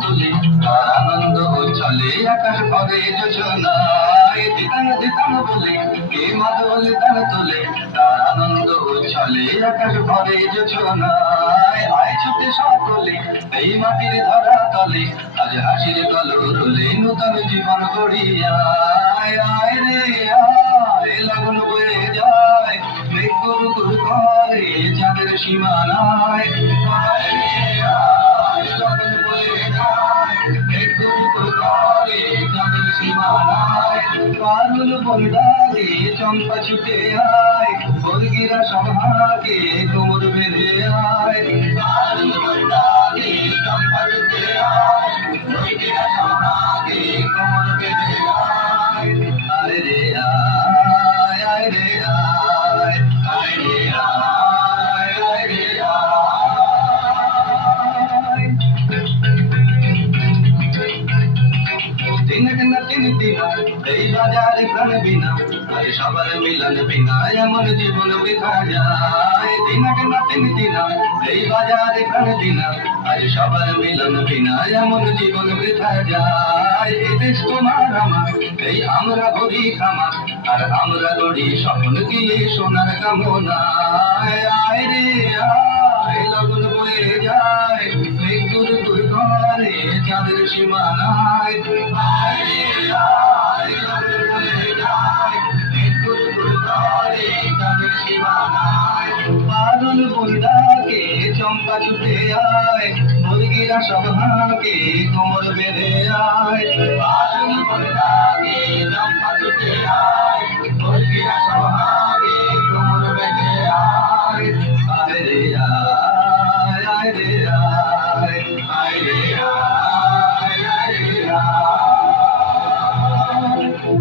তুলে তার আনন্দ উচ্ছলে আকাশ ভরে যোজনায় দিতান দিতান বলে কে মাদল তার তুলে তার আনন্দ উচ্ছলে আকাশ ভরে যোজনায় আয় ছুটে সকলে এই মাটির ধরা তলে আজ হাসির কলরলে নূতন জীবন গড়িয়ায় আয় রে আয় লগন বয়ে যায় মেঘ গুরু গুরু করে চাঁদের সীমানায় আয় রে আয় লগন বয়ে যায় মেঘ গুরু গুরু করে চাঁদের সীমানায় পারুল বনডালে চম্পা ছুটে আয় বর্গিরা সভাকে কোমর বেঁধে আয় পারুল বনডালে চম্পা ছুটে আয় বর্গিরা সভাকে কোমর বেঁধে আয় আয় রে আয় আয় রে আয় আয় রে আয় আয় রে আয় দিন দিন দিন এই বাজারে প্রাণ বিনা আরে সবার মিলন বিনা এমন জীবন বৃথা যায় দিন দিন এই বাজারে প্রাণ বিনা আরে সবার মিলন বিনা এমন জীবন বৃথা যায় এই দেশ তোমার আমার এই আমরা ভরি খামা আর আমরা গড়ি স্বপ্ন দিয়ে সোনার কামনায় আয় রে আয় লগন বয়ে যায় মেঘ দূর দূর করে চাঁদের সীমানায় আয় রে আয় লগন বয়ে যায় মেঘ দূর দূর করে চাঁদের সীমানায় পারুল বনডাকে চম্পা ছুটে আয় মুরগিরা সব হাঁকে কোমর বেঁধে আয় পারুল বনডাকে চম্পা ছুটে আয় মুরগিরা সব হাঁকে কোমর বেঁধে আয় আয় রে আয় আয় রে আয় আয় রে আয় আয় রে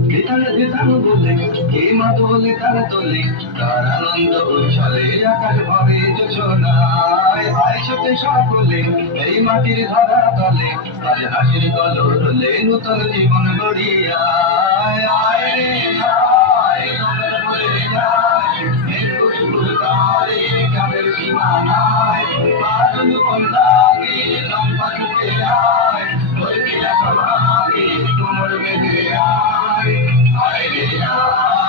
দিতান দিতান বলে কে মাদল তার তোলে তার আনন্দ উচ্ছলে আকাশ ভরে যোজনায় আয় ছুটে সকলে এই মাটির ধরা তলে আজ হাসির কলরলে নূতন জীবন গড়িয়ায় আয় রে আয় লগন বয়ে যায় মেঘ গুরু গুরু করে চাঁদের সীমানায় পারুল বনডাকে চম্পা ছুটে আয় বর্গিরা সভাকে কোমর বেঁধে আয় আয় রে আয়